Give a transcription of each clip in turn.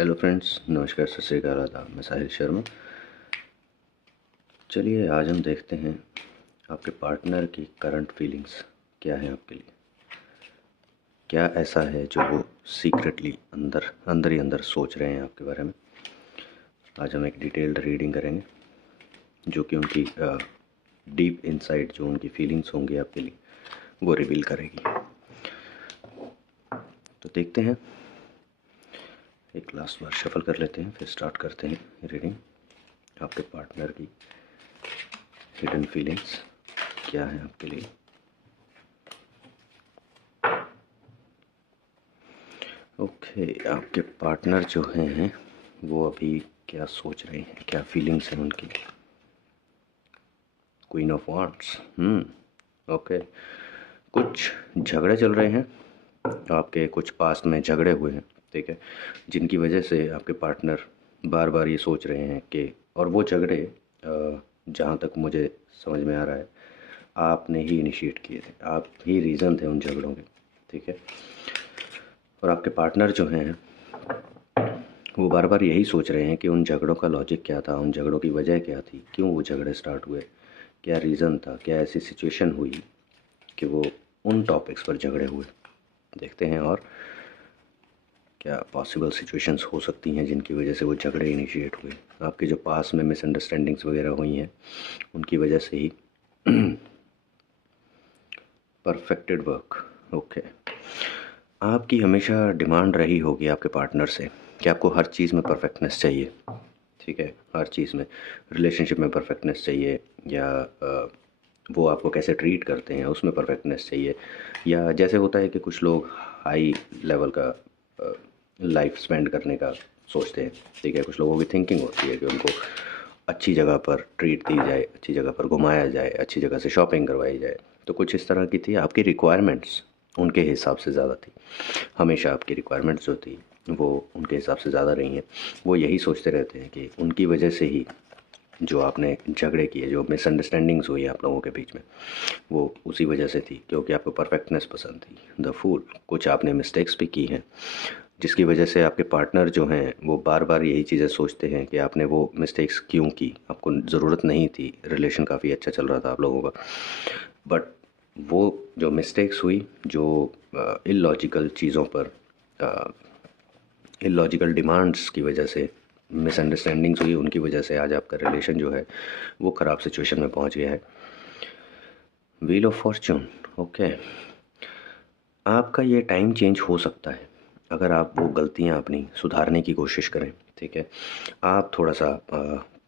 Hello friends, नमस्कार, सत श्री अकाल, आदाब। मैं साहिल शर्मा। चलिए आज हम देखते हैं आपके पार्टनर की करंट फीलिंग्स क्या है आपके लिए। क्या ऐसा है जो वो सीक्रेटली अंदर अंदर ही अंदर सोच रहे हैं आपके बारे में। आज हम एक डिटेल्ड रीडिंग करेंगे जो कि उनकी डीप इनसाइट जो उनकी फीलिंग्स होंगी आपके लिए वो रिवील करेगी। तो देखते हैं, एक लास्ट बार शफल कर लेते हैं, फिर स्टार्ट करते हैं रीडिंग। आपके पार्टनर की हिडन फीलिंग्स क्या है आपके लिए। ओके, आपके पार्टनर जो हैं वो अभी क्या सोच रहे हैं, क्या फीलिंग्स हैं उनकी। Queen of wands. ओके, कुछ झगड़े चल रहे हैं आपके, कुछ पास्ट में झगड़े हुए हैं, ठीक है, जिनकी वजह से आपके पार्टनर बार बार ये सोच रहे हैं कि, और वो झगड़े जहाँ तक मुझे समझ में आ रहा है आपने ही इनिशिएट किए थे, आप ही रीज़न थे उन झगड़ों के, ठीक है। और आपके पार्टनर जो हैं वो बार बार यही सोच रहे हैं कि उन झगड़ों का लॉजिक क्या था, उन झगड़ों की वजह क्या थी, क्यों वो झगड़े स्टार्ट हुए, क्या रीज़न था, क्या ऐसी सिचुएशन हुई कि वो उन टॉपिक्स पर झगड़े हुए। देखते हैं और क्या पॉसिबल सिचुएशंस हो सकती हैं जिनकी वजह से वो झगड़े इनिशिएट हुए। आपके जो पास में मिसअंडरस्टैंडिंग्स वगैरह हुई हैं उनकी वजह से ही। Perfected work. ओके, आपकी हमेशा डिमांड रही होगी आपके पार्टनर से कि आपको हर चीज़ में परफेक्टनेस चाहिए, ठीक है, हर चीज़ में, रिलेशनशिप में परफेक्टनेस चाहिए, या वो आपको कैसे ट्रीट करते हैं उसमें परफेक्टनेस चाहिए, या जैसे होता है कि कुछ लोग हाई लेवल का लाइफ स्पेंड करने का सोचते हैं, ठीक है, कुछ लोगों की थिंकिंग होती है कि उनको अच्छी जगह पर ट्रीट दी जाए, अच्छी जगह पर घुमाया जाए, अच्छी जगह से शॉपिंग करवाई जाए। तो कुछ इस तरह की थी आपकी रिक्वायरमेंट्स, उनके हिसाब से ज़्यादा थी। हमेशा आपकी रिक्वायरमेंट्स जो थी वो उनके हिसाब से ज़्यादा रही हैं। वो यही सोचते रहते हैं कि उनकी वजह से ही जो आपने झगड़े किए, जो मिसअंडरस्टैंडिंग्स हुई आप लोगों के बीच में, वो उसी वजह से थी क्योंकि आपको परफेक्टनेस पसंद थी। द फूल, कुछ आपने मिस्टेक्स भी की हैं जिसकी वजह से आपके पार्टनर जो हैं वो बार बार यही चीज़ें सोचते हैं कि आपने वो मिस्टेक्स क्यों की, आपको ज़रूरत नहीं थी, रिलेशन काफ़ी अच्छा चल रहा था आप लोगों का, बट वो जो मिस्टेक्स हुई, जो इलॉजिकल चीज़ों पर, इलॉजिकल डिमांड्स की वजह से मिसअंडरस्टैंडिंग्स हुई, उनकी वजह से आज आपका रिलेशन जो है वो ख़राब सिचुएशन में पहुंच गया है। Wheel of Fortune. ओके, आपका ये टाइम चेंज हो सकता है अगर आप वो गलतियां अपनी सुधारने की कोशिश करें, ठीक है, आप थोड़ा सा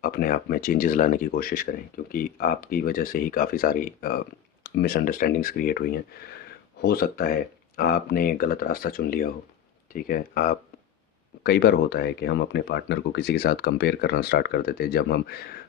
अपने आप में चेंजेस लाने की कोशिश करें, क्योंकि आपकी वजह से ही काफ़ी सारी मिसअंडरस्टैंडिंग्स क्रिएट हुई हैं। हो सकता है आपने गलत रास्ता चुन लिया हो, ठीक है। आप, कई बार होता है कि हम अपने पार्टनर को किसी के साथ कंपेयर करना स्टार्ट कर देते हैं। जब हम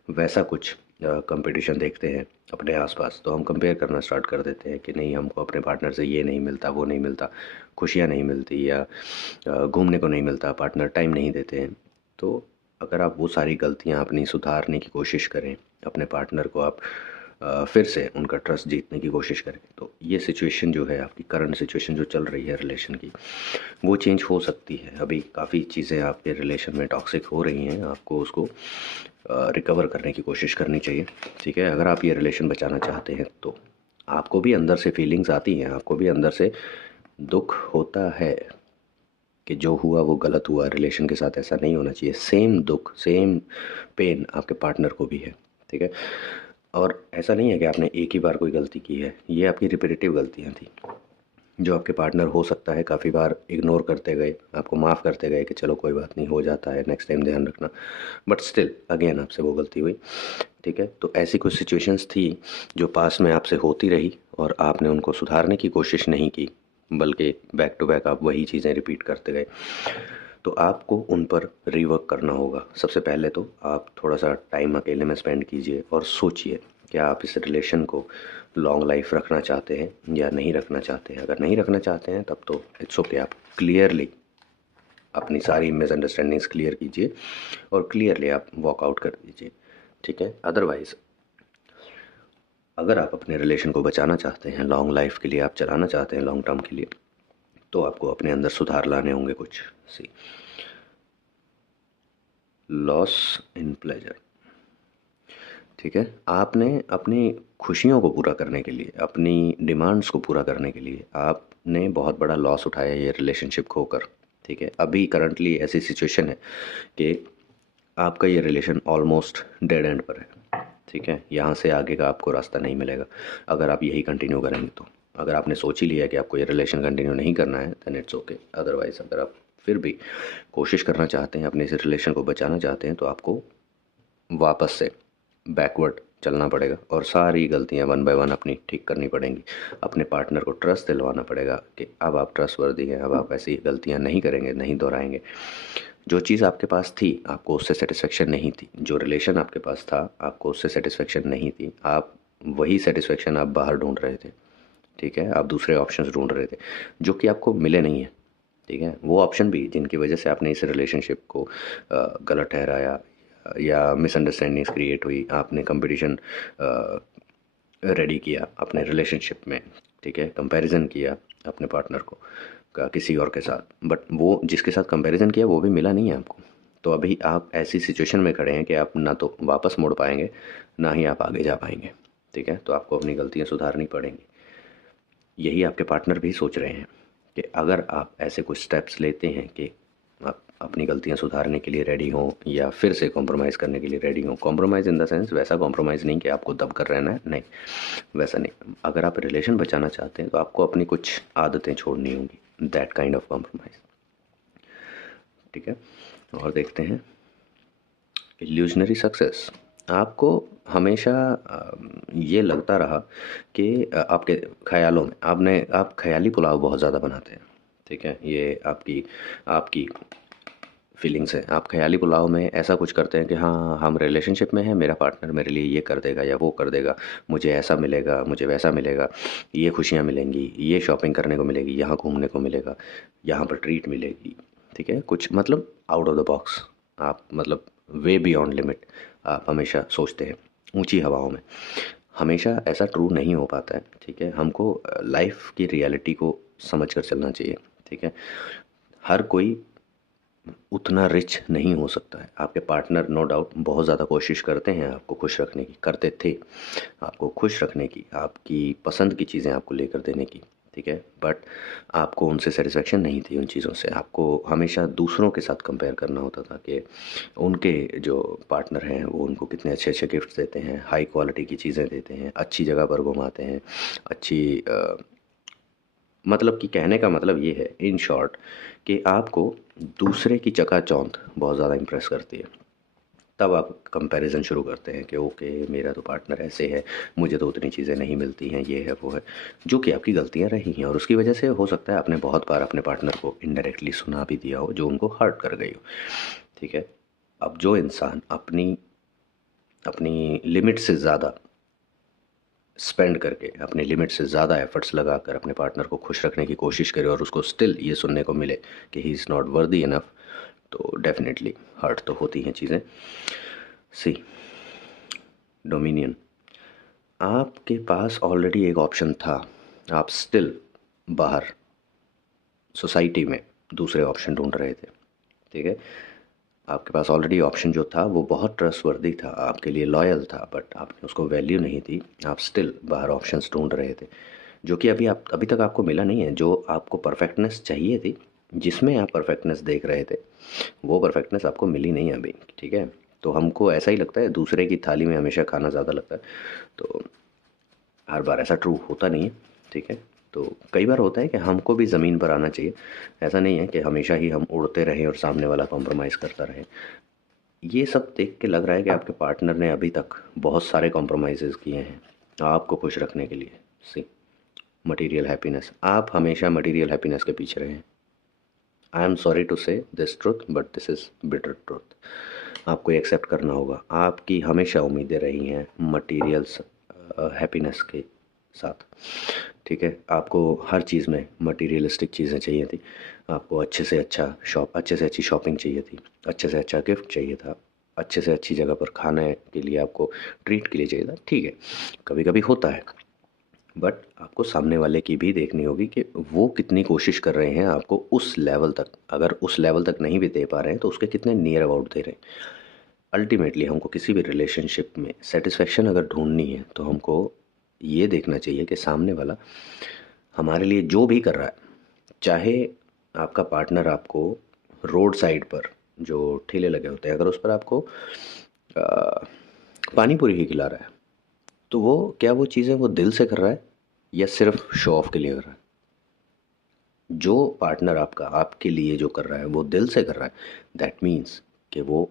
वैसा कुछ कंपटीशन देखते हैं अपने आसपास तो हम कंपेयर करना स्टार्ट कर देते हैं कि नहीं, हमको अपने पार्टनर से ये नहीं मिलता, वो नहीं मिलता, खुशियाँ नहीं मिलती, या घूमने को नहीं मिलता, पार्टनर टाइम नहीं देते हैं। तो अगर आप वो सारी गलतियाँ अपनी सुधारने की कोशिश करें, अपने पार्टनर को आप फिर से उनका ट्रस्ट जीतने की कोशिश करें, तो ये सिचुएशन जो है, आपकी करंट सिचुएशन जो चल रही है रिलेशन की, वो चेंज हो सकती है। अभी काफ़ी चीज़ें आपके रिलेशन में टॉक्सिक हो रही हैं, आपको उसको रिकवर करने की कोशिश करनी चाहिए, ठीक है। अगर आप ये रिलेशन बचाना चाहते हैं तो आपको भी अंदर से फीलिंग्स आती हैं, आपको भी अंदर से दुख होता है कि जो हुआ वो गलत हुआ, रिलेशन के साथ ऐसा नहीं होना चाहिए। सेम दुख, सेम पेन आपके पार्टनर को भी है, ठीक है। और ऐसा नहीं है कि आपने एक ही बार कोई गलती की है, ये आपकी रिपीटेटिव गलतियाँ थी जो आपके पार्टनर हो सकता है काफ़ी बार इग्नोर करते गए, आपको माफ़ करते गए कि चलो कोई बात नहीं, हो जाता है, नेक्स्ट टाइम ध्यान रखना, बट स्टिल अगेन आपसे वो गलती हुई, ठीक है। तो ऐसी कुछ सिचुएशंस थी जो पास में आपसे होती रही और आपने उनको सुधारने की कोशिश नहीं की, बल्कि बैक टू बैक आप वही चीज़ें रिपीट करते गए। तो आपको उन पर रिवर्क करना होगा। सबसे पहले तो आप थोड़ा सा टाइम अकेले में स्पेंड कीजिए और सोचिए क्या आप इस रिलेशन को लॉन्ग लाइफ रखना चाहते हैं या नहीं रखना चाहते हैं। अगर नहीं रखना चाहते हैं तब तो इट्स ओके, आप क्लियरली अपनी सारी मिसअंडरस्टैंडिंग्स क्लियर कीजिए और क्लियरली आप वॉकआउट कर दीजिए, ठीक है। अदरवाइज़ अगर आप अपने रिलेशन को बचाना चाहते हैं, लॉन्ग लाइफ के लिए आप चलाना चाहते हैं, लॉन्ग टर्म के लिए, तो आपको अपने अंदर सुधार लाने होंगे कुछ। सी, लॉस इन प्लेजर। ठीक है, आपने अपनी खुशियों को पूरा करने के लिए, अपनी डिमांड्स को पूरा करने के लिए आपने बहुत बड़ा लॉस उठाया ये रिलेशनशिप खोकर। ठीक है, अभी करंटली ऐसी सिचुएशन है कि आपका ये रिलेशन ऑलमोस्ट डेड एंड पर है। ठीक है, यहाँ से आगे का आपको रास्ता नहीं मिलेगा अगर आप यही कंटिन्यू करेंगे तो। अगर आपने सोच ही लिया कि आपको ये रिलेशन कंटिन्यू नहीं करना है देन इट्स ओके। अदरवाइज़ अगर आप फिर भी कोशिश करना चाहते हैं, अपने इस रिलेशन को बचाना चाहते हैं, तो आपको वापस से बैकवर्ड चलना पड़ेगा और सारी गलतियां वन बाय वन अपनी ठीक करनी पड़ेंगी। अपने पार्टनर को ट्रस्ट दिलवाना पड़ेगा कि अब आप ट्रस्टवर्दी हैं, अब आप ऐसी गलतियां नहीं करेंगे, नहीं दोहराएंगे। जो चीज़ आपके पास थी आपको उससे सेटिस्फेक्शन नहीं थी, जो रिलेशन आपके पास था आपको उससे सेटिस्फेक्शन नहीं थी, आप वही सेटिस्फेक्शन आप बाहर ढूंढ रहे थे। ठीक है, आप दूसरे ऑप्शंस ढूंढ रहे थे जो कि आपको मिले नहीं हैं। ठीक है, वो ऑप्शन भी जिनकी वजह से आपने इस रिलेशनशिप को गलत ठहराया या मिसअंडरस्टैंडिंग्स क्रिएट हुई, आपने कंपटीशन रेडी किया अपने रिलेशनशिप में। ठीक है, कंपैरिजन किया अपने पार्टनर को का किसी और के साथ, बट वो जिसके साथ कंपैरिजन किया वो भी मिला नहीं है आपको। तो अभी आप ऐसी सिचुएशन में खड़े हैं कि आप ना तो वापस मुड़ पाएंगे ना ही आप आगे जा पाएंगे। ठीक है, तो आपको अपनी गलतियां सुधारनी पड़ेंगी। यही आपके पार्टनर भी सोच रहे हैं कि अगर आप ऐसे कुछ स्टेप्स लेते हैं कि आप अपनी गलतियां सुधारने के लिए रेडी हों या फिर से कॉम्प्रोमाइज़ करने के लिए रेडी हों। कॉम्प्रोमाइज़ इन द सेंस वैसा कॉम्प्रोमाइज़ नहीं कि आपको दब कर रहना है, नहीं, वैसा नहीं। अगर आप रिलेशन बचाना चाहते हैं तो आपको अपनी कुछ आदतें छोड़नी होंगी, दैट काइंड ऑफ कॉम्प्रोमाइज़। ठीक है, और देखते हैं इल्यूजनरी सक्सेस। आपको हमेशा ये लगता रहा कि आपके ख्यालों में आप ख्याली पुलाव बहुत ज़्यादा बनाते हैं। ठीक है, ये आपकी आपकी फीलिंग्स है। आप ख्याली पुलाव में ऐसा कुछ करते हैं कि हाँ हम रिलेशनशिप में हैं, मेरा पार्टनर मेरे लिए ये कर देगा या वो कर देगा, मुझे ऐसा मिलेगा, मुझे वैसा मिलेगा, ये खुशियाँ मिलेंगी, ये शॉपिंग करने को मिलेगी, यहाँ घूमने को मिलेगा, यहाँ पर ट्रीट मिलेगी। ठीक है, कुछ मतलब आउट ऑफ द बॉक्स, आप मतलब वे बियॉन्ड लिमिट आप हमेशा सोचते हैं, ऊंची हवाओं में। हमेशा ऐसा ट्रू नहीं हो पाता है। ठीक है, हमको लाइफ की रियलिटी को समझ कर चलना चाहिए। ठीक है, हर कोई उतना रिच नहीं हो सकता है। आपके पार्टनर नो डाउट बहुत ज़्यादा कोशिश करते हैं आपको खुश रखने की, करते थे आपको खुश रखने की, आपकी पसंद की चीज़ें आपको लेकर देने की। ठीक है, बट आपको उनसे सेटिस्फेक्शन नहीं थी उन चीज़ों से। आपको हमेशा दूसरों के साथ कंपेयर करना होता था कि उनके जो पार्टनर हैं वो उनको कितने अच्छे अच्छे गिफ्ट्स देते हैं, हाई क्वालिटी की चीज़ें देते हैं, अच्छी जगह पर घुमाते हैं, अच्छी मतलब कि कहने का मतलब ये है इन शॉर्ट कि आपको दूसरे की चकाचौंध बहुत ज़्यादा इम्प्रेस करती है। तब आप कंपैरिजन शुरू करते हैं कि ओके मेरा तो पार्टनर ऐसे है, मुझे तो उतनी चीज़ें नहीं मिलती हैं, ये है वो है, जो कि आपकी गलतियां रही हैं। और उसकी वजह से हो सकता है आपने बहुत बार अपने पार्टनर को इनडायरेक्टली सुना भी दिया हो जो उनको हर्ट कर गई हो। ठीक है, अब जो इंसान अपनी अपनी लिमिट से ज़्यादा स्पेंड करके, अपने लिमिट से ज़्यादा एफर्ट्स लगाकर अपने पार्टनर को खुश रखने की कोशिश करे और उसको स्टिल ये सुनने को मिले कि he is not worthy enough, तो डेफिनेटली हर्ट तो होती हैं चीज़ें। सी डोमिनियन, आपके पास ऑलरेडी एक ऑप्शन था, आप स्टिल बाहर सोसाइटी में दूसरे ऑप्शन ढूंढ रहे थे। ठीक है, आपके पास ऑलरेडी ऑप्शन जो था वो बहुत ट्रस्टवर्दी था, आपके लिए लॉयल था, बट आपने उसको वैल्यू नहीं दी। आप स्टिल बाहर ऑप्शंस ढूंढ रहे थे जो कि अभी तक आपको मिला नहीं है। जो आपको परफेक्टनेस चाहिए थी, जिसमें आप परफेक्टनेस देख रहे थे, वो परफेक्टनेस आपको मिली नहीं अभी। ठीक है, तो हमको ऐसा ही लगता है दूसरे की थाली में हमेशा खाना ज़्यादा लगता है, तो हर बार ऐसा ट्रू होता नहीं है। ठीक है, तो कई बार होता है कि हमको भी ज़मीन पर आना चाहिए। ऐसा नहीं है कि हमेशा ही हम उड़ते रहें और सामने वाला कॉम्प्रोमाइज़ करता रहे। ये सब देख के लग रहा है कि आपके पार्टनर ने अभी तक बहुत सारे कॉम्प्रोमाइज़ किए हैं आपको खुश रखने के लिए। सी मटेरियल हैप्पीनेस, आप हमेशा मटेरियल हैप्पीनेस के पीछे रहे हैं। आई एम सॉरी टू से this truth but this is bitter truth. आपको एक्सेप्ट करना होगा, आपकी हमेशा उम्मीदें रही हैं मटेरियल्स हैप्पीनेस के साथ। ठीक है, आपको हर चीज़ में मटेरियलिस्टिक चीज़ें चाहिए थी, आपको अच्छे से अच्छी शॉपिंग चाहिए थी, अच्छे से अच्छा गिफ्ट चाहिए था, अच्छे से अच्छी जगह पर खाने के लिए आपको ट्रीट के लिए चाहिए था। ठीक है, कभी कभी होता है, बट आपको सामने वाले की भी देखनी होगी कि वो कितनी कोशिश कर रहे हैं आपको उस लेवल तक, अगर उस लेवल तक नहीं भी दे पा रहे हैं तो उसके कितने नियर अबाउट दे रहे हैं। अल्टीमेटली हमको किसी भी रिलेशनशिप में सेटिस्फेक्शन अगर ढूंढनी है तो हमको ये देखना चाहिए कि सामने वाला हमारे लिए जो भी कर रहा है, चाहे आपका पार्टनर आपको रोड साइड पर जो ठेले लगे होते हैं अगर उस पर आपको पानी पूरी ही खिला रहा है, तो वो क्या वो चीज़ें वो दिल से कर रहा है या सिर्फ शो ऑफ के लिए कर रहा है। जो पार्टनर आपका आपके लिए जो कर रहा है वो दिल से कर रहा है, दैट मीन्स कि वो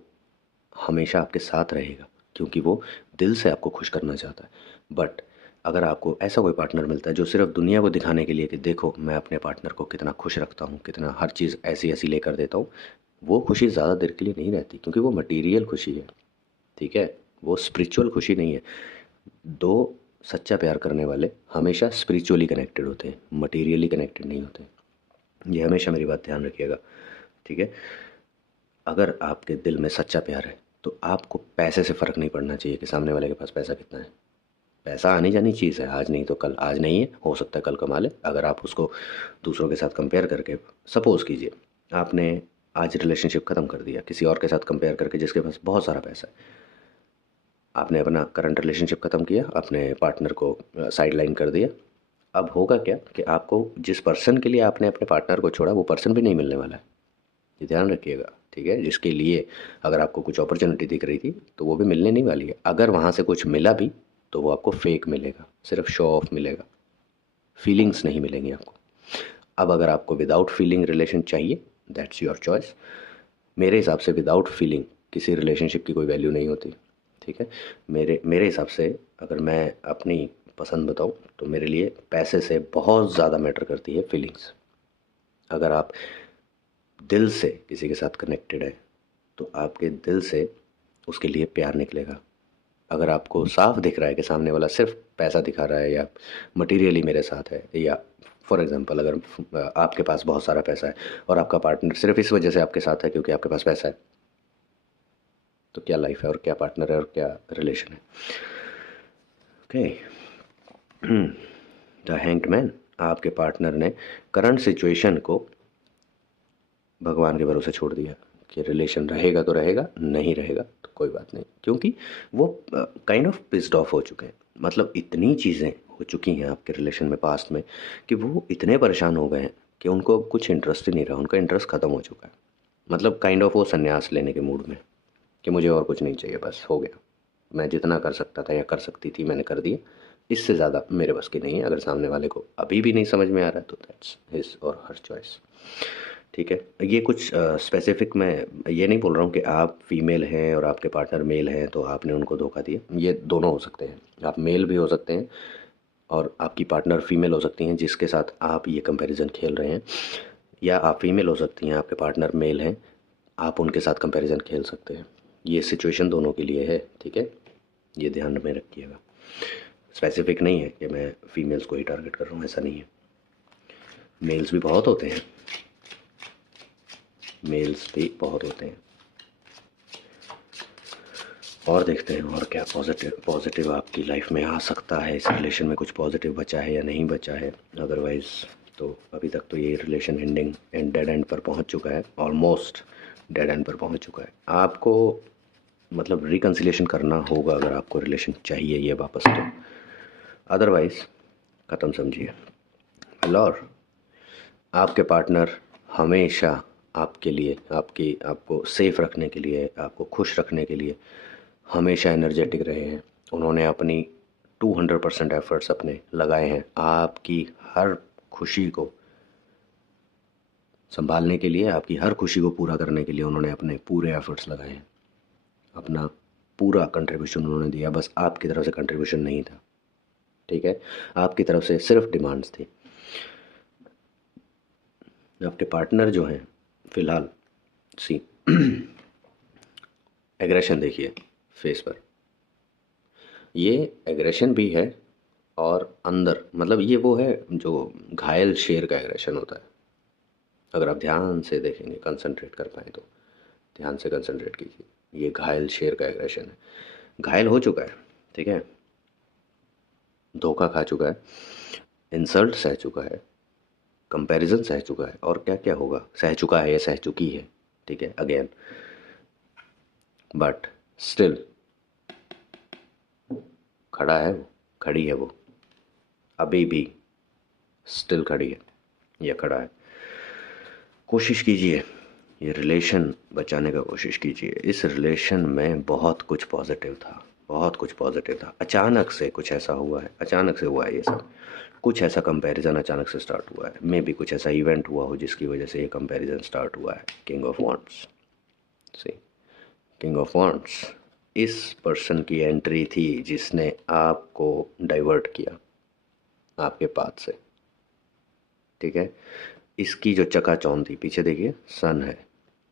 हमेशा आपके साथ रहेगा, क्योंकि वो दिल से आपको खुश करना चाहता है। बट अगर आपको ऐसा कोई पार्टनर मिलता है जो सिर्फ दुनिया को दिखाने के लिए कि देखो मैं अपने पार्टनर को कितना खुश रखता हूँ, कितना हर चीज़ ऐसी ऐसी लेकर देता हूँ, वो खुशी ज़्यादा देर के लिए नहीं रहती, क्योंकि वो मटीरियल खुशी है। ठीक है, वो स्पिरिचुअल खुशी नहीं है। दो सच्चा प्यार करने वाले हमेशा स्पिरिचुअली कनेक्टेड होते हैं, मटीरियली कनेक्टेड नहीं होते। ये हमेशा मेरी बात ध्यान रखिएगा। ठीक है, अगर आपके दिल में सच्चा प्यार है तो आपको पैसे से फ़र्क नहीं पड़ना चाहिए कि सामने वाले के पास पैसा कितना है। पैसा आनी जानी चीज़ है, आज नहीं तो कल, आज नहीं है हो सकता है कल कमा ले। अगर आप उसको दूसरों के साथ कंपेयर करके, सपोज़ कीजिए आपने आज रिलेशनशिप ख़त्म कर दिया किसी और के साथ कंपेयर करके जिसके पास बहुत सारा पैसा है, आपने अपना करंट रिलेशनशिप ख़त्म किया, अपने पार्टनर को साइड लाइन कर दिया। अब होगा क्या कि आपको जिस पर्सन के लिए आपने अपने पार्टनर को छोड़ा वो पर्सन भी नहीं मिलने वाला है, ये ध्यान रखिएगा। ठीक है, जिसके लिए अगर आपको कुछ अपॉर्चुनिटी दिख रही थी तो वो भी मिलने नहीं वाली है। अगर वहाँ से कुछ मिला भी तो वो आपको फेक मिलेगा, सिर्फ शो ऑफ मिलेगा, फीलिंग्स नहीं मिलेंगी आपको। अब अगर आपको विदाउट फीलिंग रिलेशन चाहिए, दैट्स योर चॉइस। मेरे हिसाब से विदाउट फीलिंग किसी रिलेशनशिप की कोई वैल्यू नहीं होती। ठीक है, मेरे हिसाब से अगर मैं अपनी पसंद बताऊं तो मेरे लिए पैसे से बहुत ज़्यादा मैटर करती है फीलिंग्स। अगर आप दिल से किसी के साथ कनेक्टेड है तो आपके दिल से उसके लिए प्यार निकलेगा। अगर आपको साफ दिख रहा है कि सामने वाला सिर्फ पैसा दिखा रहा है या मटेरियली मेरे साथ है, या फॉर एग्जांपल अगर आपके पास बहुत सारा पैसा है और आपका पार्टनर सिर्फ इस वजह से आपके साथ है क्योंकि आपके पास पैसा है, तो क्या लाइफ है और क्या पार्टनर है और क्या रिलेशन है। ओके, द हैंग्ड मैन, आपके पार्टनर ने करंट सिचुएशन को भगवान के भरोसे छोड़ दिया कि रिलेशन रहेगा तो रहेगा, नहीं रहेगा तो कोई बात नहीं, क्योंकि वो काइंड ऑफ पिस्ड ऑफ हो चुके हैं। मतलब इतनी चीज़ें हो चुकी हैं आपके रिलेशन में पास्ट में कि वो इतने परेशान हो गए हैं कि उनको अब कुछ इंटरेस्ट ही नहीं रहा, उनका इंटरेस्ट ख़त्म हो चुका है। मतलब काइंड ऑफ वो संन्यास लेने के मूड में कि मुझे और कुछ नहीं चाहिए, बस हो गया, मैं जितना कर सकता था या कर सकती थी मैंने कर दिया, इससे ज़्यादा मेरे बस की नहीं है। अगर सामने वाले को अभी भी नहीं समझ में आ रहा है तो दैट्स हिज और हर चॉइस। ठीक है, ये कुछ स्पेसिफिक मैं ये नहीं बोल रहा हूँ कि आप फीमेल हैं और आपके पार्टनर मेल हैं तो आपने उनको धोखा दिया। ये दोनों हो सकते हैं, आप मेल भी हो सकते हैं और आपकी पार्टनर फीमेल हो सकती हैं जिसके साथ आप ये कंपैरिजन खेल रहे हैं, या आप फीमेल हो सकती हैं, आपके पार्टनर मेल हैं, आप उनके साथ कंपैरिजन खेल सकते हैं। ये सिचुएशन दोनों के लिए है। ठीक है, ये ध्यान में रखिएगा। स्पेसिफिक नहीं है कि मैं फीमेल्स को ही टारगेट कर रहा हूँ, ऐसा नहीं है। मेल्स भी बहुत होते हैं, मेल्स भी बहुत होते हैं। और देखते हैं और क्या पॉजिटिव आपकी लाइफ में आ सकता है। इस रिलेशन में कुछ पॉजिटिव बचा है या नहीं बचा है। अदरवाइज़ तो अभी तक तो ये रिलेशन एंड डेड एंड पर पहुंच चुका है, ऑलमोस्ट डेड एंड पर पहुंच चुका है। आपको मतलब रिकन्सिलेशन करना होगा अगर आपको रिलेशन चाहिए ये वापस, तो अदरवाइज़ ख़त्म समझिए। और आपके पार्टनर हमेशा आपके लिए, आपको सेफ रखने के लिए, आपको खुश रखने के लिए हमेशा एनर्जेटिक रहे हैं। उन्होंने अपनी 200% एफर्ट्स अपने लगाए हैं आपकी हर खुशी को संभालने के लिए, आपकी हर खुशी को पूरा करने के लिए उन्होंने अपने पूरे एफर्ट्स लगाए हैं। अपना पूरा कंट्रीब्यूशन उन्होंने दिया, बस आपकी तरफ से कंट्रीब्यूशन नहीं था। ठीक है, आपकी तरफ से सिर्फ डिमांड्स थी। आपके पार्टनर जो हैं फ़िलहाल सी एग्रेशन देखिए फेस पर, ये एग्रेशन भी है और अंदर मतलब ये वो है जो घायल शेर का एग्रेशन होता है। अगर आप ध्यान से देखेंगे, कंसंट्रेट कर पाए तो ध्यान से कंसंट्रेट कीजिए, ये घायल शेर का एग्रेशन है। घायल हो चुका है, ठीक है, धोखा खा चुका है, इंसल्ट सह चुका है, कंपैरिजन सह चुका है, और क्या क्या होगा, सह चुका है या सह चुकी है। ठीक है, अगेन बट स्टिल खड़ा है वो, खड़ी है वो, अभी भी स्टिल खड़ी है या खड़ा है। कोशिश कीजिए, ये रिलेशन बचाने का कोशिश कीजिए। इस रिलेशन में बहुत कुछ पॉजिटिव था, बहुत कुछ पॉजिटिव था। अचानक से कुछ ऐसा हुआ है, अचानक से हुआ है ये सब। कुछ ऐसा कंपैरिजन अचानक से स्टार्ट हुआ है, मे बी कुछ ऐसा इवेंट हुआ हो जिसकी वजह से ये कंपैरिजन स्टार्ट हुआ है। King of wands, see, king of wands इस पर्सन की एंट्री थी जिसने आपको डाइवर्ट किया आपके पाथ से, ठीक है। इसकी जो चकाचौंध थी, पीछे देखिए सन है,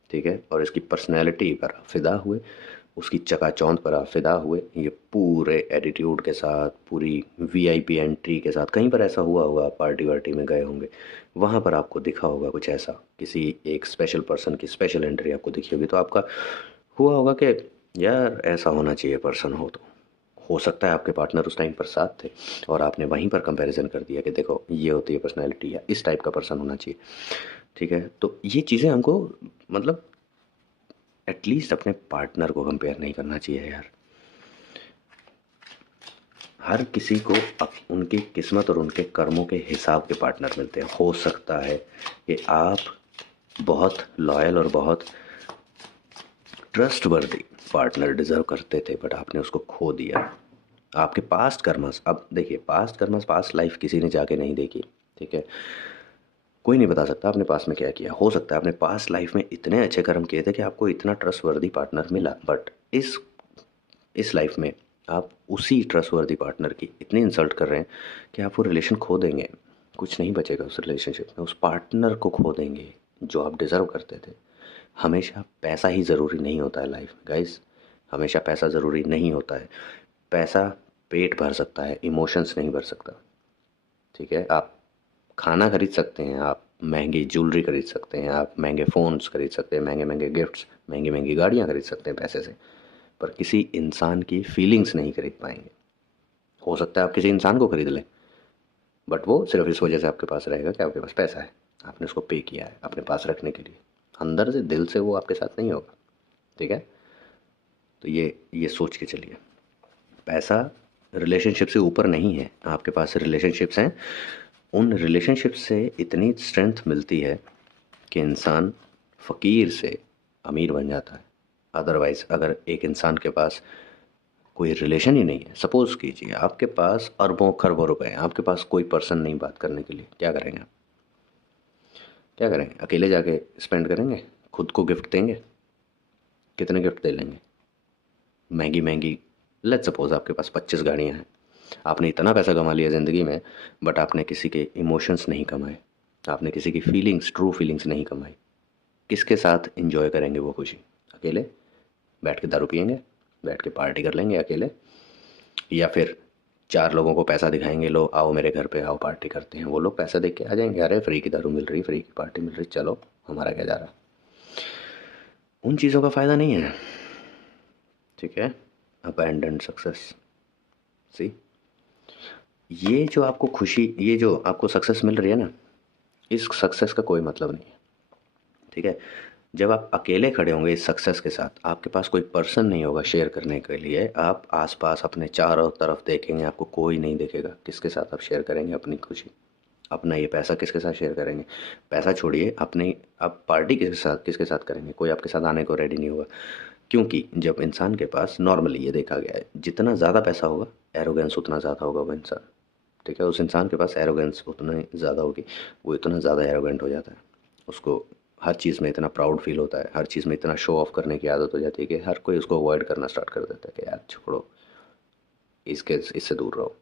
ठीक है, और इसकी पर्सनैलिटी पर आप फिदा हुए, उसकी चकाचौंध पर आप फिदा हुए। ये पूरे एटीट्यूड के साथ, पूरी वीआईपी एंट्री के साथ, कहीं पर ऐसा हुआ होगा, आप पार्टी वार्टी में गए होंगे, वहाँ पर आपको दिखा होगा कुछ ऐसा, किसी एक स्पेशल पर्सन की स्पेशल एंट्री आपको दिखी होगी, तो आपका हुआ होगा कि यार ऐसा होना चाहिए पर्सन हो। तो हो सकता है आपके पार्टनर उस टाइम पर साथ थे और आपने वहीं पर कंपैरिजन कर दिया कि देखो ये होती है पर्सनैलिटी, या इस टाइप का पर्सन होना चाहिए, ठीक है। तो ये चीज़ें हमको मतलब एटलीस्ट अपने पार्टनर को कंपेयर नहीं करना चाहिए यार। हर किसी को उनकी किस्मत और उनके कर्मों के हिसाब के पार्टनर मिलते हैं। हो सकता है कि आप बहुत लॉयल और बहुत ट्रस्टवर्दी पार्टनर डिज़र्व करते थे, बट आपने उसको खो दिया। आपके पास्ट कर्मस, अब देखिए पास्ट कर्मस, पास्ट लाइफ किसी ने जाके नहीं देखी, ठीक है। कोई नहीं बता सकता आपने पास्ट में क्या किया। हो सकता है आपने पास्ट लाइफ में इतने अच्छे कर्म किए थे कि आपको इतना ट्रस्टवर्दी पार्टनर मिला, बट इस लाइफ में आप उसी ट्रस्टवर्दी पार्टनर की इतनी इंसल्ट कर रहे हैं कि आप वो रिलेशन खो देंगे। कुछ नहीं बचेगा उस रिलेशनशिप में, उस पार्टनर को खो देंगे जो आप डिज़र्व करते थे। हमेशा पैसा ही ज़रूरी नहीं होता है लाइफ में गाइस, हमेशा पैसा ज़रूरी नहीं होता है। पैसा पेट भर सकता है, इमोशंस नहीं भर सकता, ठीक है। आप खाना खरीद सकते हैं, आप महंगी ज्वेलरी खरीद सकते हैं, आप महंगे फ़ोन्स खरीद सकते हैं, महंगे महंगे गिफ्ट्स, महंगी महंगी गाड़ियाँ खरीद सकते हैं पैसे से, पर किसी इंसान की फीलिंग्स नहीं खरीद पाएंगे। हो सकता है आप किसी इंसान को खरीद लें, बट वो सिर्फ इस वजह से आपके पास रहेगा कि आपके पास पैसा है, आपने उसको पे किया है अपने पास रखने के लिए। अंदर से, दिल से वो आपके साथ नहीं होगा, ठीक है। तो ये सोच के चलिए, पैसा रिलेशनशिप से ऊपर नहीं है। आपके पास रिलेशनशिप्स हैं, उन रिलेशनशिप से इतनी स्ट्रेंथ मिलती है कि इंसान फ़कीर से अमीर बन जाता है। अदरवाइज़ अगर एक इंसान के पास कोई रिलेशन ही नहीं है, सपोज़ कीजिए आपके पास अरबों खरबों रुपए हैं, आपके पास कोई पर्सन नहीं बात करने के लिए, क्या करेंगे आप? क्या करेंगे? अकेले जाके स्पेंड करेंगे? खुद को गिफ्ट देंगे? कितने गिफ्ट दे लेंगे? महंगी महंगी, लेट्स सपोज आपके पास 25 गाड़ियाँ हैं, आपने इतना पैसा कमा लिया ज़िंदगी में, बट आपने किसी के इमोशंस नहीं कमाए, आपने किसी की फीलिंग्स, ट्रू फीलिंग्स नहीं कमाई। किसके साथ इंजॉय करेंगे वो खुशी? अकेले बैठ के दारू पियेंगे, बैठ के पार्टी कर लेंगे अकेले, या फिर 4 लोगों को पैसा दिखाएंगे, लो आओ मेरे घर पे आओ पार्टी करते हैं, वो लोग पैसा देख के आ जाएंगे, अरे फ्री की दारू मिल रही, फ्री की पार्टी मिल रही, चलो हमारा क्या जा रहा। उन चीज़ों का फ़ायदा नहीं है, ठीक है। अबैंडन्ड सक्सेस, सी, ये जो आपको खुशी, ये जो आपको सक्सेस मिल रही है ना, इस सक्सेस का कोई मतलब नहीं है, ठीक है। जब आप अकेले खड़े होंगे इस सक्सेस के साथ, आपके पास कोई पर्सन नहीं होगा शेयर करने के लिए, आप आसपास अपने चारों तरफ देखेंगे, आपको कोई नहीं देखेगा, किसके साथ आप शेयर करेंगे अपनी खुशी? अपना ये पैसा किसके साथ शेयर करेंगे? पैसा छोड़िए, अपनी आप पार्टी किसके साथ करेंगे? कोई आपके साथ आने को रेडी नहीं होगा, क्योंकि जब इंसान के पास, नॉर्मली ये देखा गया है, जितना ज़्यादा पैसा होगा एरोगेंस उतना ज़्यादा होगा वो इंसान, ठीक है। उस इंसान के पास एरोगेंस उतना ही ज़्यादा होगी, वो इतना ज़्यादा एरोगेंट हो जाता है, उसको हर चीज़ में इतना प्राउड फील होता है, हर चीज़ में इतना शो ऑफ करने की आदत हो जाती है कि हर कोई उसको अवॉइड करना स्टार्ट कर देता है कि यार छोड़ो, इससे दूर रहो,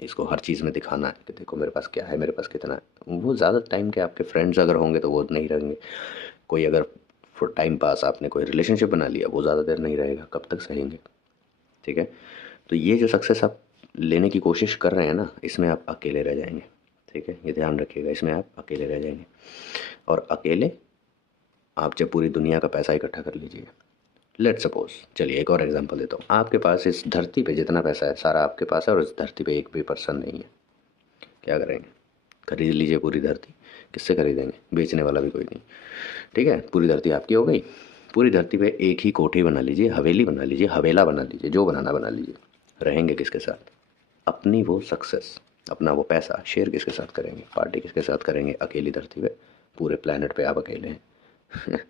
इसको हर चीज़ में दिखाना है कि देखो मेरे पास क्या है, मेरे पास कितना है। वो ज़्यादा टाइम के आपके फ्रेंड्स अगर होंगे तो वो नहीं रहेंगे, कोई अगर फॉर टाइम पास आपने कोई रिलेशनशिप बना लिया, वो ज़्यादा देर नहीं रहेगा, कब तक सहेंगे, ठीक है। तो ये जो सक्सेस आप लेने की कोशिश कर रहे हैं ना, इसमें आप अकेले रह जाएंगे, ठीक है, ये ध्यान रखिएगा, इसमें आप अकेले रह जाएंगे। और अकेले आप जब पूरी दुनिया का पैसा इकट्ठा कर लीजिए, लेट सपोज, चलिए एक और एग्जांपल देता हूँ, आपके पास इस धरती पे जितना पैसा है सारा आपके पास है, और इस धरती पे एक भी पर्सन नहीं है, क्या करेंगे? खरीद लीजिए पूरी धरती। किससे खरीदेंगे? बेचने वाला भी कोई नहीं, ठीक है। पूरी धरती आपकी हो गई, पूरी धरती पे एक ही कोठी बना लीजिए, हवेली बना लीजिए, हवेला बना लीजिए, जो बनाना बना लीजिए, रहेंगे किसके साथ? अपनी वो सक्सेस, अपना वो पैसा शेयर किसके साथ करेंगे? पार्टी किसके साथ करेंगे? अकेली धरती पे, पूरे प्लेनेट पे आप अकेले हैं।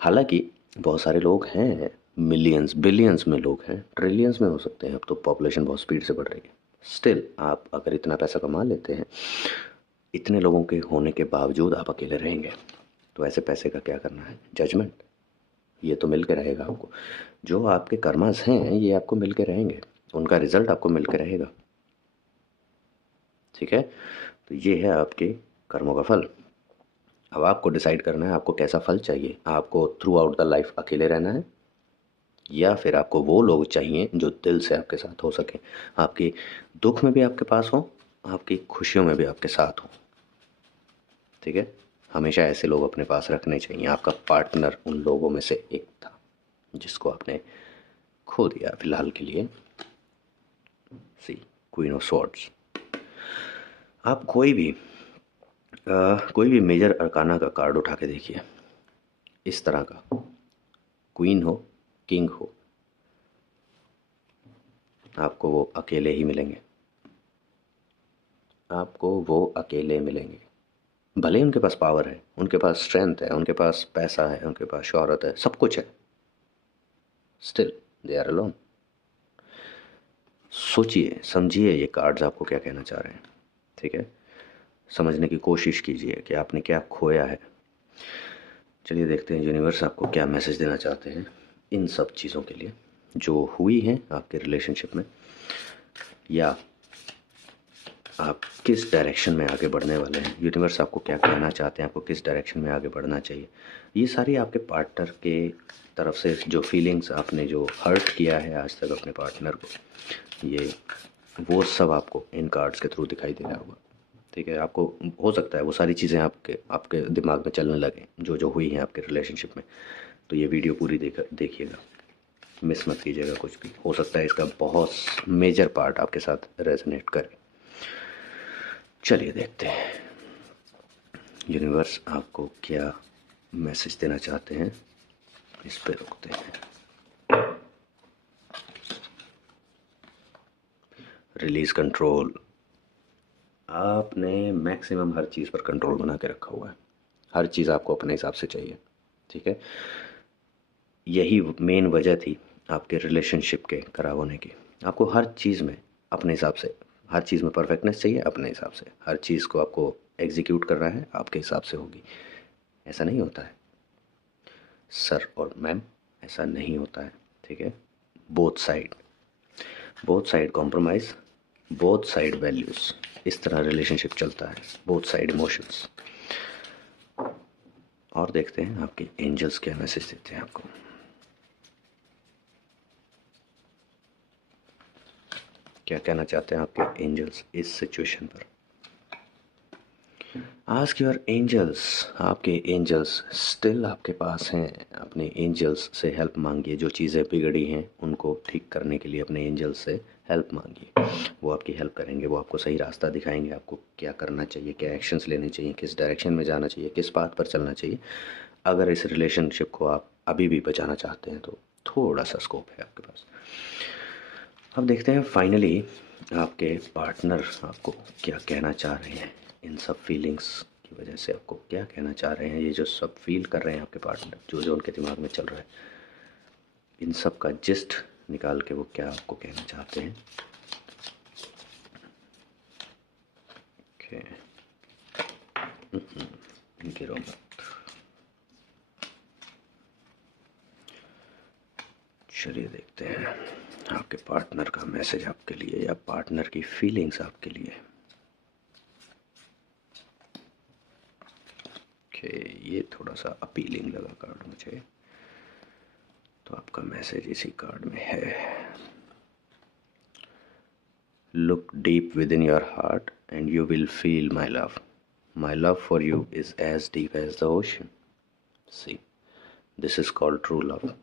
हालांकि बहुत सारे लोग हैं, मिलियंस बिलियंस में लोग हैं, ट्रिलियंस में हो सकते हैं, अब तो पॉपुलेशन बहुत स्पीड से बढ़ रही है। स्टिल आप अगर इतना पैसा कमा लेते हैं, इतने लोगों के होने के बावजूद आप अकेले रहेंगे, तो ऐसे पैसे का क्या करना है? जजमेंट, ये तो मिल के रहेगा आपको। जो आपके कर्मास हैं ये आपको मिल के रहेंगे, उनका रिजल्ट आपको मिल के रहेगा। ठीक है, तो ये है आपके कर्मों का फल। अब आपको डिसाइड करना है आपको कैसा फल चाहिए। आपको थ्रू आउट द लाइफ अकेले रहना है, या फिर आपको वो लोग चाहिए जो दिल से आपके साथ हो सके, आपके दुख में भी आपके पास हो, आपकी खुशियों में भी आपके साथ हो। ठीक है, हमेशा ऐसे लोग अपने पास रखने चाहिए। आपका पार्टनर उन लोगों में से एक था जिसको आपने खो दिया फिलहाल के लिए। सी क्वीन ऑफ स्वॉर्ड्स। आप कोई भी मेजर अरकाना का कार्ड उठा के देखिए, इस तरह का, क्वीन हो, किंग हो, आपको वो अकेले ही मिलेंगे। आपको वो अकेले मिलेंगे। भले ही उनके पास पावर है, उनके पास स्ट्रेंथ है, उनके पास पैसा है, उनके पास शोहरत है, सब कुछ है, स्टिल दे आर अलोन। सोचिए समझिए ये कार्ड्स आपको क्या कहना चाह रहे हैं। ठीक है, समझने की कोशिश कीजिए कि आपने क्या खोया है। चलिए देखते हैं यूनिवर्स आपको क्या मैसेज देना चाहते हैं इन सब चीज़ों के लिए जो हुई हैं आपके रिलेशनशिप में, या आप किस डायरेक्शन में आगे बढ़ने वाले हैं। यूनिवर्स आपको क्या कहना चाहते हैं, आपको किस डायरेक्शन में आगे बढ़ना चाहिए। ये सारी आपके पार्टनर के तरफ से जो फीलिंग्स आपने जो हर्ट किया है आज तक अपने पार्टनर को, ये वो सब आपको इन कार्ड्स के थ्रू दिखाई दे रहा होगा। ठीक है, आपको हो सकता है वो सारी चीज़ें आपके आपके दिमाग में चलने लगे जो जो हुई हैं आपके रिलेशनशिप में। तो ये वीडियो पूरी देखिएगा, मिस मत कीजिएगा कुछ भी। हो सकता है इसका बहुत मेजर पार्ट आपके साथ रेजोनेट करे। चलिए देखते हैं यूनिवर्स आपको क्या मैसेज देना चाहते हैं। इस पे रुकते हैं। Release control. आपने मैक्सिमम हर चीज़ पर कंट्रोल बना के रखा हुआ है, हर चीज़ आपको अपने हिसाब से चाहिए। ठीक है, यही मेन वजह थी आपके रिलेशनशिप के खराब होने की। आपको हर चीज़ में अपने हिसाब से, हर चीज़ में परफेक्टनेस चाहिए अपने हिसाब से, हर चीज़ को आपको एग्जीक्यूट करना है आपके हिसाब से होगी। ऐसा नहीं होता है सर और मैम, ऐसा नहीं होता है। ठीक है, both side compromise, both side values, इस तरह रिलेशनशिप चलता है, बोथ साइड इमोशंस। और देखते हैं आपके एंजल्स क्या मैसेज देते हैं आपको। क्या कहना चाहते हैं आपके एंजल्स इस सिचुएशन पर। आस्क योर एंजल्स, आपके एंजल्स स्टिल आपके पास हैं। अपने एंजल्स से हेल्प मांगिए, जो चीज़ें बिगड़ी हैं उनको ठीक करने के लिए अपने एंजल्स से हेल्प मांगिए। वो आपकी हेल्प करेंगे, वो आपको सही रास्ता दिखाएंगे, आपको क्या करना चाहिए, क्या एक्शंस लेने चाहिए, किस डायरेक्शन में जाना चाहिए, किस पाथ पर चलना चाहिए। अगर इस रिलेशनशिप को आप अभी भी बचाना चाहते हैं तो थोड़ा सा स्कोप है आपके पास। अब देखते हैं फाइनली आपके पार्टनर आपको क्या कहना चाह रहे हैं। इन सब फीलिंग्स की वजह से आपको क्या कहना चाह रहे हैं, ये जो सब फील कर रहे हैं आपके पार्टनर, जो जो उनके दिमाग में चल रहा है, इन सब का जिस्ट निकाल के वो क्या आपको कहना चाहते हैं। गिरो मत। चलिए देखते हैं आपके पार्टनर का मैसेज आपके लिए, या पार्टनर की फीलिंग्स आपके लिए। ये थोड़ा सा अपीलिंग लगा कार्ड मुझे, तो आपका मैसेज इसी कार्ड में है। Look deep within your heart and you will feel my love. My love for you is as deep as the ocean. See, this is called true love.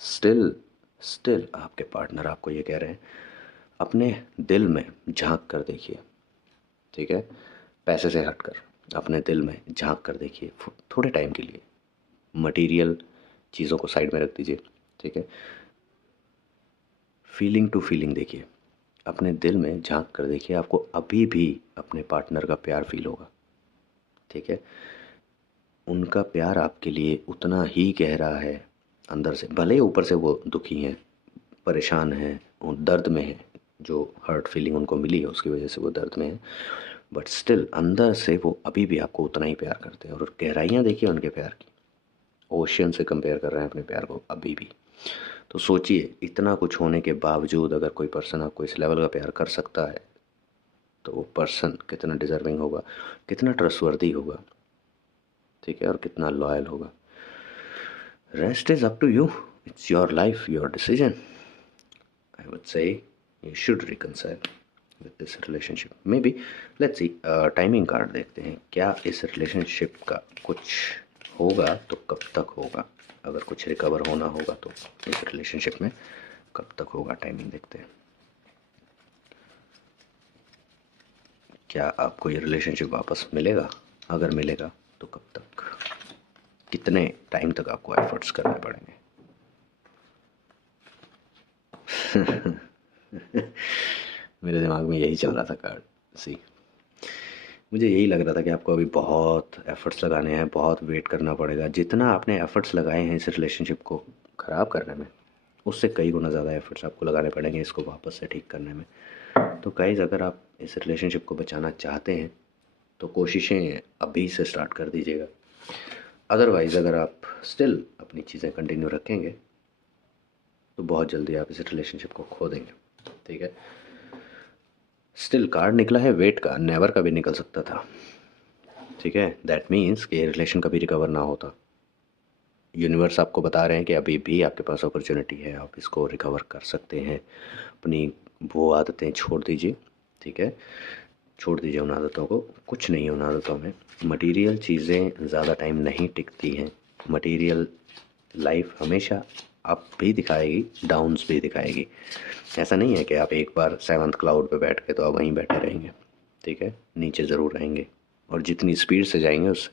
Still आपके partner आपको ये कह रहे हैं, अपने दिल में झांक कर देखिए। ठीक है, पैसे से हटकर अपने दिल में झांक कर देखिए थोड़े टाइम के लिए। मटेरियल चीज़ों को साइड में रख दीजिए, ठीक है। फीलिंग टू फीलिंग देखिए, अपने दिल में झांक कर देखिए, आपको अभी भी अपने पार्टनर का प्यार फील होगा, ठीक है। उनका प्यार आपके लिए उतना ही गहरा है अंदर से, भले ही ऊपर से वो दुखी हैं, परेशान हैं, दर्द में हैं, जो हर्ट फीलिंग उनको मिली है उसकी वजह से वो दर्द में है, बट स्टिल अंदर से वो अभी भी आपको उतना ही प्यार करते हैं। और गहराइयाँ देखिए उनके प्यार की, ओशियन से कंपेयर कर रहे हैं अपने प्यार को अभी भी। तो सोचिए, इतना कुछ होने के बावजूद अगर कोई पर्सन आपको इस लेवल का प्यार कर सकता है तो वो पर्सन कितना डिज़र्विंग होगा, कितना ट्रस्टवर्दी होगा, ठीक है, और कितना लॉयल होगा। Rest is up to you, it's your life, your decision. I would say you should reconcile with this relationship. Maybe let's see, timing card देखते हैं, क्या इस रिलेशनशिप का कुछ होगा तो कब तक होगा, अगर कुछ रिकवर होना होगा तो इस रिलेशनशिप में कब तक होगा, टाइमिंग देखते हैं। क्या आपको ये रिलेशनशिप वापस मिलेगा, अगर मिलेगा तो कब तक, कितने टाइम तक आपको एफर्ट्स करने पड़ेंगे। मेरे दिमाग में यही चल रहा था कार्ड सी, मुझे यही लग रहा था कि आपको अभी बहुत एफर्ट्स लगाने हैं, बहुत वेट करना पड़ेगा। जितना आपने एफर्ट्स लगाए हैं इस रिलेशनशिप को ख़राब करने में, उससे कई गुना ज़्यादा एफर्ट्स आपको लगाने पड़ेंगे इसको वापस से ठीक करने में। तो गाइस, अगर आप इस रिलेशनशिप को बचाना चाहते हैं तो कोशिशें अभी से स्टार्ट कर दीजिएगा। अदरवाइज़ अगर आप स्टिल अपनी चीज़ें कंटिन्यू रखेंगे तो बहुत जल्दी आप इस रिलेशनशिप को खो देंगे, ठीक है। स्टिल कार्ड निकला है वेट का, नेवर का भी निकल सकता था, ठीक है। दैट मीन्स कि रिलेशन कभी रिकवर ना होता। यूनिवर्स आपको बता रहे हैं कि अभी भी आपके पास अपॉर्चुनिटी है, आप इसको रिकवर कर सकते हैं। अपनी वो आदतें छोड़ दीजिए, ठीक है, छोड़ दीजिए उन आदतों को, कुछ नहीं है उन आदतों में। मटेरियल चीज़ें ज़्यादा टाइम नहीं टिकती हैं। मटेरियल लाइफ हमेशा अप भी दिखाएगी, डाउन्स भी दिखाएगी। ऐसा नहीं है कि आप एक बार 7th क्लाउड पे बैठ के तो आप वहीं बैठे रहेंगे, ठीक है, नीचे ज़रूर रहेंगे। और जितनी स्पीड से जाएंगे उससे,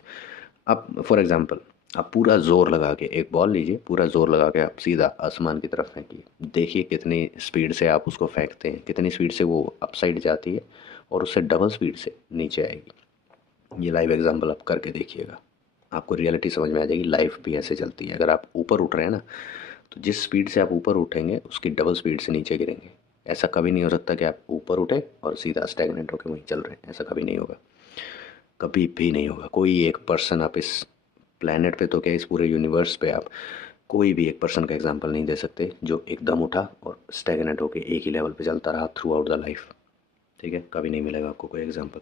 आप फॉर एग्ज़ाम्पल, आप पूरा ज़ोर लगा के एक बॉल लीजिए, पूरा ज़ोर लगा के आप सीधा आसमान की तरफ फेंकिए, देखिए कितनी स्पीड से आप उसको फेंकते हैं, कितनी स्पीड से वो अप साइड जाती है और उससे डबल स्पीड से नीचे आएगी। ये लाइव एग्जांपल आप करके देखिएगा, आपको रियलिटी समझ में आ जाएगी। लाइफ भी ऐसे चलती है। अगर आप ऊपर उठ रहे हैं ना, तो जिस स्पीड से आप ऊपर उठेंगे उसकी डबल स्पीड से नीचे गिरेंगे। ऐसा कभी नहीं हो सकता कि आप ऊपर उठे और सीधा स्टैग्नेंट होकर वहीं चल रहे हैं, ऐसा कभी नहीं होगा, कभी भी नहीं होगा। कोई एक पर्सन आप इस प्लेनेट पे तो क्या, इस पूरे यूनिवर्स पे आप कोई भी एक पर्सन का एग्जांपल नहीं दे सकते जो एकदम उठा और स्टैग्नेंट होकर एक ही लेवल पे चलता रहा थ्रू आउट द लाइफ, ठीक है, कभी नहीं मिलेगा आपको कोई एग्जांपल।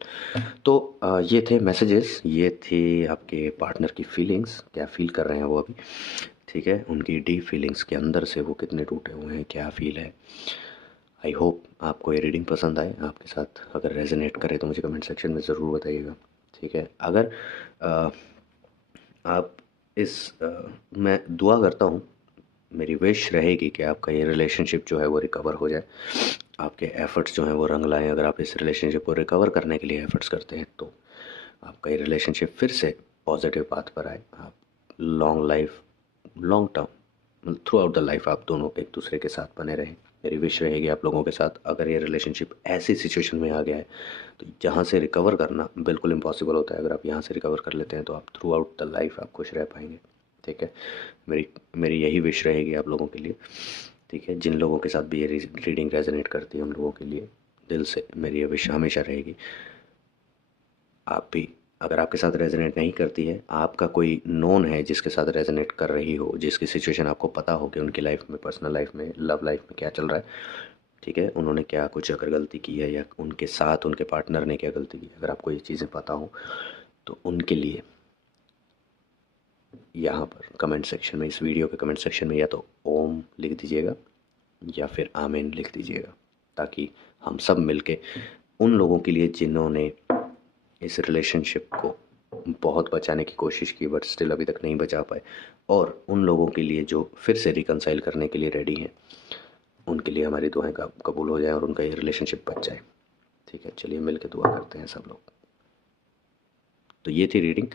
तो ये थे मैसेजेस, ये थी आपके पार्टनर की फीलिंग्स, क्या फील कर रहे हैं वो अभी, ठीक है, उनकी डीप फीलिंग्स के अंदर से वो कितने टूटे हुए हैं, क्या फील है। आई होप आपको ये रीडिंग पसंद आए, आपके साथ अगर रेजोनेट करे तो मुझे कमेंट सेक्शन में ज़रूर बताइएगा, ठीक है। अगर अ, आप मैं दुआ करता हूँ, मेरी विश रहेगी कि आपका ये रिलेशनशिप जो है वो रिकवर हो जाए, आपके एफ़र्ट्स जो हैं वो रंग लाएँ। अगर आप इस रिलेशनशिप को रिकवर करने के लिए एफ़र्ट्स करते हैं तो आपका ये रिलेशनशिप फिर से पॉजिटिव पाथ पर आए। आप long life, long term, through out the life आप दोनों एक दूसरे के साथ बने रहें। मेरी विश रहेगी आप लोगों के साथ। अगर ये रिलेशनशिप ऐसी सिचुएशन में आ गया है तो जहाँ से रिकवर करना बिल्कुल इम्पॉसिबल होता है, अगर आप यहाँ से रिकवर कर लेते हैं तो आप थ्रू आउट द लाइफ आप खुश रह पाएंगे, ठीक है। मेरी मेरी यही विश रहेगी आप लोगों के लिए, ठीक है। जिन लोगों के साथ भी ये रीडिंग रेजोनेट करती है उन लोगों के लिए दिल से मेरी ये विश हमेशा रहेगी। आप भी, अगर आपके साथ रेजोनेट नहीं करती है, आपका कोई नोन है जिसके साथ रेजोनेट कर रही हो, जिसकी सिचुएशन आपको पता हो कि उनकी लाइफ में, पर्सनल लाइफ में, लव लाइफ में क्या चल रहा है, ठीक है, उन्होंने क्या कुछ अगर गलती की है या उनके साथ उनके पार्टनर ने क्या गलती की, अगर आपको ये चीज़ें पता हो तो उनके लिए यहाँ पर कमेंट सेक्शन में, इस वीडियो के कमेंट सेक्शन में या तो ओम लिख दीजिएगा या फिर आमीन लिख दीजिएगा, ताकि हम सब मिलके उन लोगों के लिए जिन्होंने इस रिलेशनशिप को बहुत बचाने की कोशिश की बट स्टिल अभी तक नहीं बचा पाए, और उन लोगों के लिए जो फिर से रिकंसाइल करने के लिए रेडी हैं, उनके लिए हमारी दुआएं कबूल हो जाए और उनका ये रिलेशनशिप बच जाए, ठीक है। चलिए मिल के दुआ करते हैं सब लोग। तो ये थी रीडिंग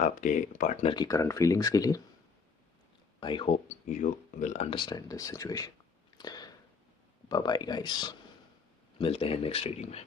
आपके पार्टनर की करंट फीलिंग्स के लिए। I hope you will understand this situation. Bye bye guys, मिलते हैं नेक्स्ट रीडिंग में।